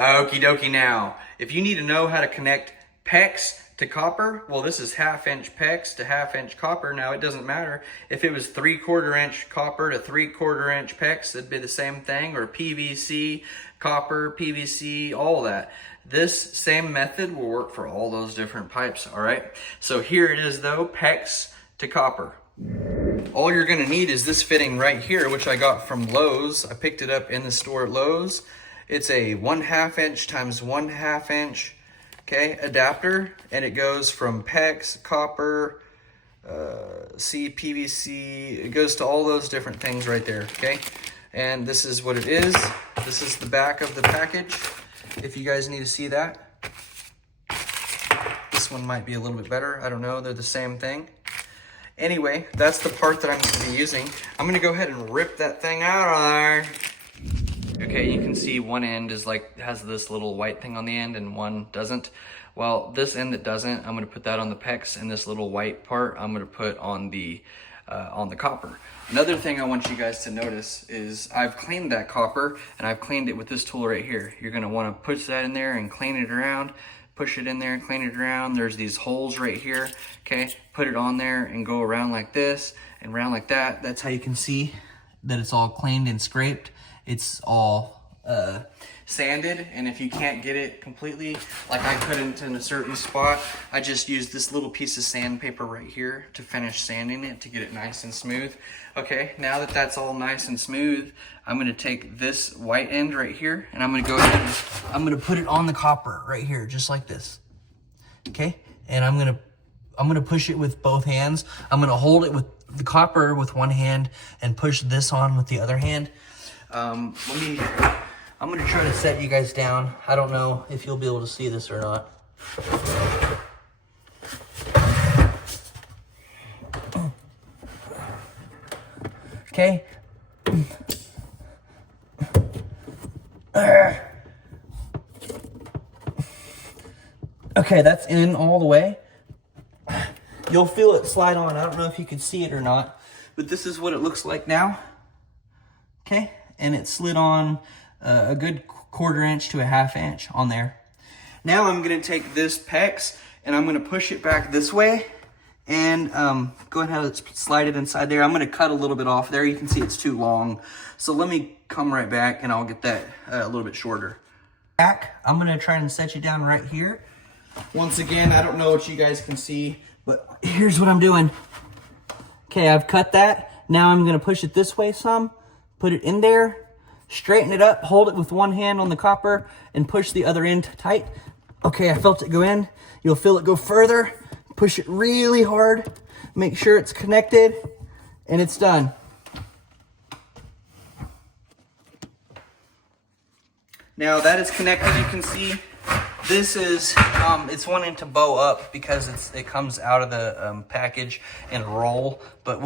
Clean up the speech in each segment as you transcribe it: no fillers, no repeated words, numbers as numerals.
Okie dokie now. If you need to know how to connect PEX to copper, well, this is 1/2 inch PEX to 1/2 inch copper. Now it doesn't matter if it was 3/4 inch copper to 3/4 inch PEX, it'd be the same thing, or PVC, copper, PVC, all that. This same method will work for all those different pipes, all right? So here it is though, PEX to copper. All you're gonna need is this fitting right here, which I got from Lowe's. I picked it up in the store at Lowe's. It's a 1/2 inch times 1/2 inch, okay, adapter, and it goes from PEX, copper, PVC, it goes to all those different things right there, okay? And this is what it is. This is the back of the package, if you guys need to see that. This one might be a little bit better, I don't know, they're the same thing. Anyway, that's the part that I'm going to be using. I'm going to go ahead and rip that thing out of there. Okay, you can see one end is has this little white thing on the end and one doesn't. Well, this end that doesn't, I'm going to put that on the PEX, and this little white part I'm going to put on the copper. Another thing I want you guys to notice is I've cleaned that copper, and I've cleaned it with this tool right here. You're going to want to push that in there and clean it around. Push it in there and clean it around. There's these holes right here, okay? Put it on there and go around like this and around like that. That's how you can see that it's all cleaned and scraped. It's all sanded, and if you can't get it completely, like I couldn't in a certain spot, I just used this little piece of sandpaper right here to finish sanding it to get it nice and smooth. Okay, now that that's all nice and smooth, I'm gonna take this white end right here, and I'm gonna go ahead and I'm gonna put it on the copper right here, just like this. Okay, and I'm gonna push it with both hands. I'm gonna hold it with the copper with one hand and push this on with the other hand. I'm gonna try to set you guys down. I don't know if you'll be able to see this or not. Okay. Okay, that's in all the way. You'll feel it slide on. I don't know if you can see it or not, but this is what it looks like now. Okay, and it slid on a good 1/4 inch to 1/2 inch on there. Now I'm gonna take this PEX and I'm gonna push it back this way and go ahead and slide it inside there. I'm gonna cut a little bit off there. You can see it's too long. So let me come right back and I'll get that a little bit shorter. I'm gonna try and set you down right here. Once again, I don't know what you guys can see, but here's what I'm doing. Okay, I've cut that. Now I'm gonna push it this way some, put it in there, straighten it up, hold it with one hand on the copper, and push the other end tight. Okay, I felt it go in. You'll feel it go further. Push it really hard. Make sure it's connected, and it's done. Now that it's connected, you can see this is, it's wanting to bow up because it comes out of the package and roll, but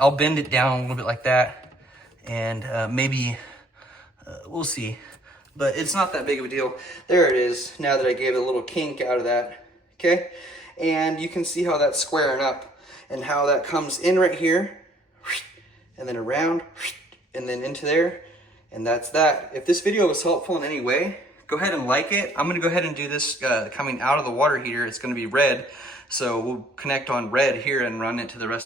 I'll bend it down a little bit like that, and maybe, we'll see. But it's not that big of a deal. There it is, now that I gave it a little kink out of that, okay? And you can see how that's squaring up and how that comes in right here, and then around, and then into there, and that's that. If this video was helpful in any way, go ahead and like it. I'm gonna go ahead and do this coming out of the water heater. It's gonna be red, so we'll connect on red here and run it to the rest.